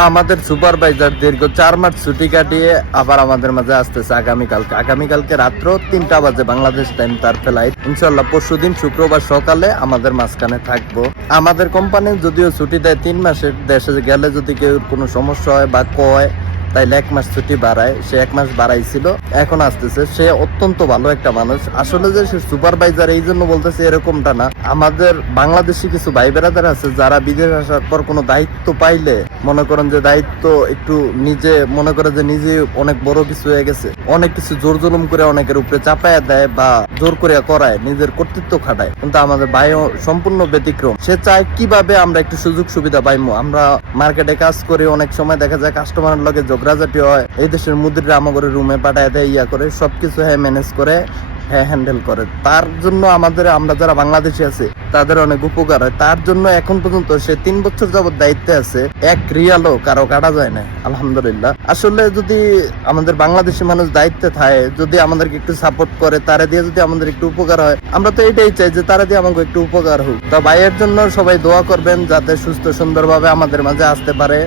আমাদের সুপারভাইজার দীর্ঘ 4 মাস ছুটি কাটিয়ে আবার আমাদের মাঝে আসতেছে আগামীকালকে রাত্র 3টা বাজে বাংলাদেশ টাইম তার ফ্লাইট। ইনশাল্লাহ পরশুদিন শুক্রবার সকালে আমাদের মাঝখানে থাকবো। আমাদের কোম্পানি যদিও ছুটি দেয় 3 মাসের, দেশে গেলে যদি কেউ কোনো সমস্যা হয় বা কয় তাইলে 1 মাস ছুটি বাড়ায়। সে 1 মাস বাড়াইছিল, এখন আসতেছে। সে অত্যন্ত ভালো একটা মানুষ। আসলে যে সে সুপারভাইজার এই জন্য বলতেছে এরকমটা না, আমাদের বাংলাদেশি কিছু ভাই বেড়াদার আছে যারা বিদেশ আসার পর কোনো দায়িত্ব পাইলে মনে করেন যে দায়িত্ব একটু নিজে মনে করে যে নিজে অনেক বড় কিছু হয়ে গেছে, অনেক কিছু জোর জুলুম করে অনেকের উপরে চাপায়া দেয় বা জোর করে করায়, নিজের কর্তৃত্ব খাটায়। কিন্তু আমাদের ভাইও সম্পূর্ণ ব্যতিক্রম। সে চায় কিভাবে আমরা একটু সুযোগ সুবিধা পাইমু। আমরা মার্কেটে কাজ করি, অনেক সময় দেখা যায় কাস্টমারের লগে ঝগড়াঝাটি হয়, এই দেশের মুদ্রা আমাদের রুমে পাঠায় দেয়, করে সবকিছু ম্যানেজ করে হ্যান্ডেল করে। তার জন্য আমরা যারা বাংলাদেশি আছে তাদের অনেক উপকার হয়। তার জন্য এখন পর্যন্ত সে 3 বছর যাবত দায়িত্বে আছে, 1 রিয়ালও কারো কাটা যায় না, আলহামদুলিল্লাহ। আসলে যদি আমাদের বাংলাদেশি মানুষ দায়িত্বে থাকে, যদি আমাদেরকে একটু সাপোর্ট করে, তারা দিয়ে যদি আমাদের একটু উপকার হয়, আমরা তো এটাই চাই যে তারা দিয়ে আমাকে একটু উপকার হোক। তো ভাইয়ের জন্য সবাই দোয়া করবেন যাতে সুস্থ সুন্দরভাবে আমাদের মাঝে আসতে পারে।